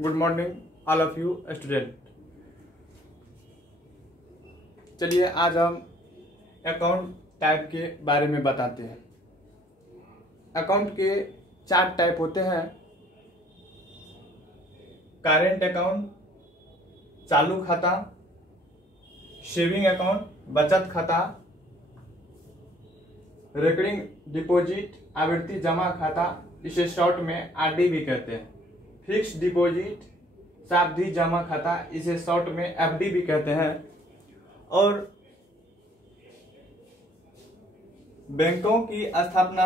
Good morning all of you student. चलिए आज हम अकाउंट टाइप के बारे में बताते हैं। अकाउंट के 4 टाइप होते हैं। करेंट अकाउंट, चालू खाता, सेविंग अकाउंट, बचत खाता, रिकरिंग डिपॉजिट, आवर्ती जमा खाता, इसे शॉर्ट में आरडी भी कहते हैं। फिक्स डिपॉजिट, सावधि जमा खाता, इसे शॉर्ट में एफडी भी कहते हैं। और बैंकों की स्थापना,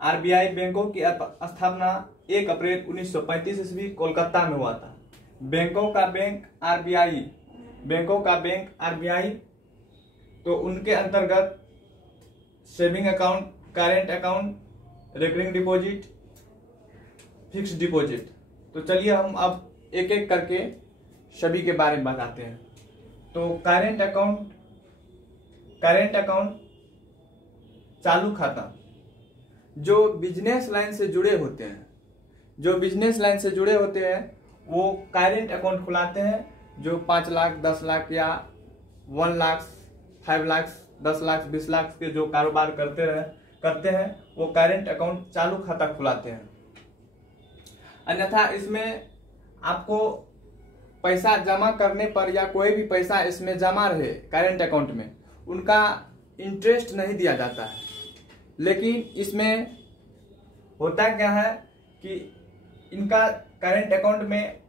आरबीआई बैंकों की स्थापना 1 अप्रैल 1935 ईस्वी कोलकाता में हुआ था। बैंकों का बैंक आरबीआई, बैंकों का बैंक आरबीआई, तो उनके अंतर्गत saving account, current account, recurring deposit, fix deposit. तो चलिए हम अब एक एक करके सभी के बारे में बताते हैं। तो करेंट अकाउंट चालू खाता, जो बिजनेस लाइन से जुड़े होते हैं, वो करेंट अकाउंट खुलाते हैं। जो 5 लाख, 10 लाख या 1 लाख, 5 लाख, 10 लाख, 20 लाख के जो कारोबार करते हैं वो करेंट अकाउंट चालू खाता खुलाते हैं। अन्यथा इसमें आपको पैसा जमा करने पर या कोई भी पैसा इसमें जमा रहे करेंट अकाउंट में, उनका इंटरेस्ट नहीं दिया जाता है। लेकिन इसमें होता क्या है कि इनका करेंट अकाउंट में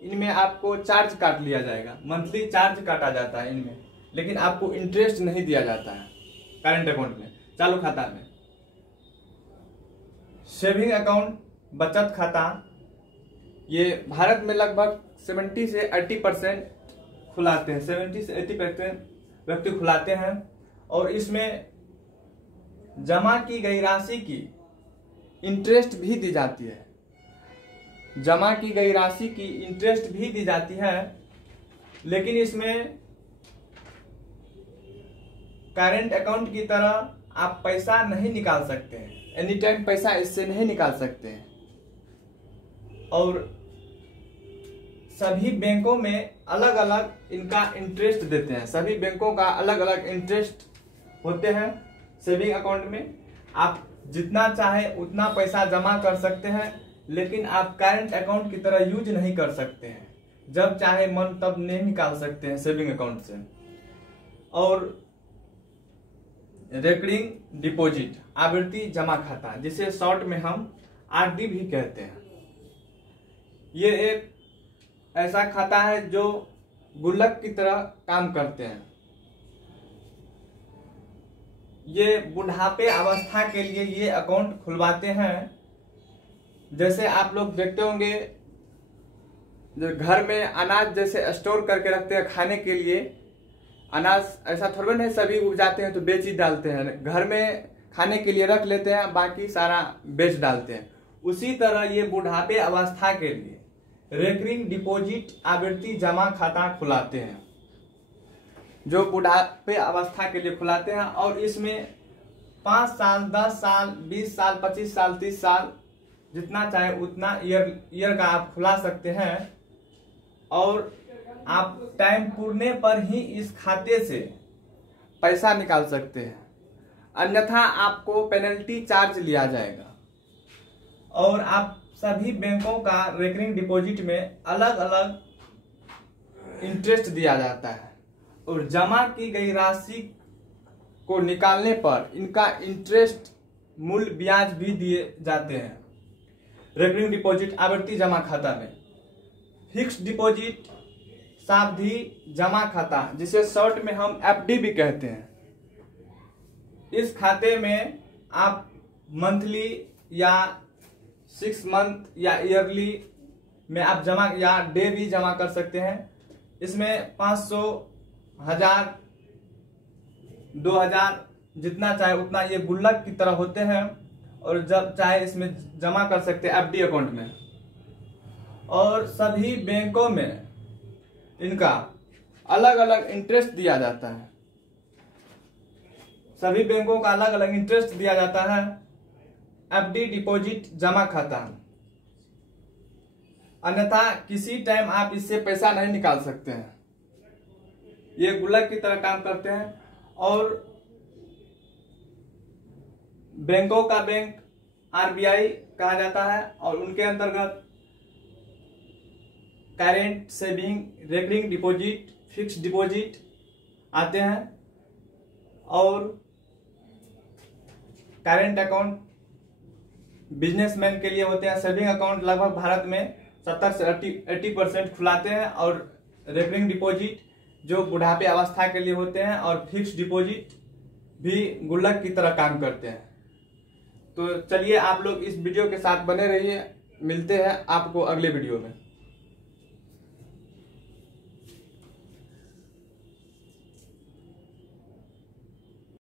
इनमें आपको चार्ज काट लिया जाएगा, मंथली चार्ज काटा जाता है इनमें, लेकिन आपको इंटरेस्ट नहीं दिया जाता है करेंट अकाउंट में, चालू खाता में। सेविंग अकाउंट, बचत खाता, ये भारत में लगभग 70 से 80% खुलाते हैं, 70 से 80% व्यक्ति खुलाते हैं। और इसमें जमा की गई राशि की इंटरेस्ट भी दी जाती है, जमा की गई राशि की इंटरेस्ट भी दी जाती है। लेकिन इसमें करेंट अकाउंट की तरह आप पैसा नहीं निकाल सकते हैं, एनी टाइम पैसा इससे नहीं निकाल सकते हैं। और सभी बैंकों में अलग अलग इनका इंटरेस्ट देते हैं, सभी बैंकों का अलग अलग इंटरेस्ट होते हैं। सेविंग अकाउंट में आप जितना चाहे उतना पैसा जमा कर सकते हैं, लेकिन आप करेंट अकाउंट की तरह यूज नहीं कर सकते हैं, जब चाहे मन तब नहीं निकाल सकते हैं सेविंग अकाउंट से। और रिकरिंग डिपॉजिट, आवर्ती जमा खाता, जिसे शॉर्ट में हम आरडी भी कहते हैं, ये एक ऐसा खाता है जो गुल्लक की तरह काम करते हैं। ये बुढ़ापे अवस्था के लिए ये अकाउंट खुलवाते हैं। जैसे आप लोग देखते होंगे जो घर में अनाज जैसे स्टोर करके रखते हैं खाने के लिए, अनाज ऐसा थोड़ा नहीं सभी उपजाते हैं तो बेच ही डालते हैं, घर में खाने के लिए रख लेते हैं, बाकी सारा बेच डालते हैं। उसी तरह ये बुढ़ापे अवस्था के लिए रिकरिंग डिपॉजिट, आवर्ती जमा खाता खुलाते हैं, जो बुढ़ापे अवस्था के लिए खुलाते हैं। और इसमें 5 साल, 10 साल, 20 साल, 25 साल, 30 साल, जितना चाहे उतना ईयर का आप खुला सकते हैं। और आप टाइम पूरने पर ही इस खाते से पैसा निकाल सकते हैं, अन्यथा आपको पेनल्टी चार्ज लिया जाएगा। और आप सभी बैंकों का रिकरिंग डिपॉजिट में अलग अलग इंटरेस्ट दिया जाता है, और जमा की गई राशि को निकालने पर इनका इंटरेस्ट, मूल ब्याज भी दिए जाते हैं रिकरिंग डिपॉजिट, आवर्ती जमा खाता में। फिक्स डिपॉजिट, सावधि जमा खाता, जिसे शॉर्ट में हम एफडी भी कहते हैं, इस खाते में आप मंथली या 6 मंथ या ईयरली में आप जमा या डे भी जमा कर सकते हैं। इसमें 500, 1000, 2000, जितना चाहे उतना ये गुल्लक की तरह होते हैं, और जब चाहे इसमें जमा कर सकते हैं एफडी अकाउंट में। और सभी बैंकों में इनका अलग अलग इंटरेस्ट दिया जाता है, सभी बैंकों का अलग अलग इंटरेस्ट दिया जाता है। एफडी डिपॉजिट जमा खाता, अन्यथा किसी टाइम आप इससे पैसा नहीं निकाल सकते हैं। ये गुल्लक की तरह काम करते हैं। और बैंकों का बैंक आरबीआई कहा जाता है और उनके अंतर्गत current saving, recurring deposit, fixed deposit आते हैं। और करेंट अकाउंट बिजनेसमैन के लिए होते हैं। सेविंग अकाउंट लगभग भारत में 70 से 80% खुलाते हैं। और रेकरिंग डिपॉजिट जो बुढ़ापे अवस्था के लिए होते हैं। और फिक्स्ड डिपॉजिट भी गुल्लक की तरह काम करते हैं। तो चलिए आप लोग इस वीडियो के साथ बने रहिए। मिलते हैं आपको अगले वीडियो में।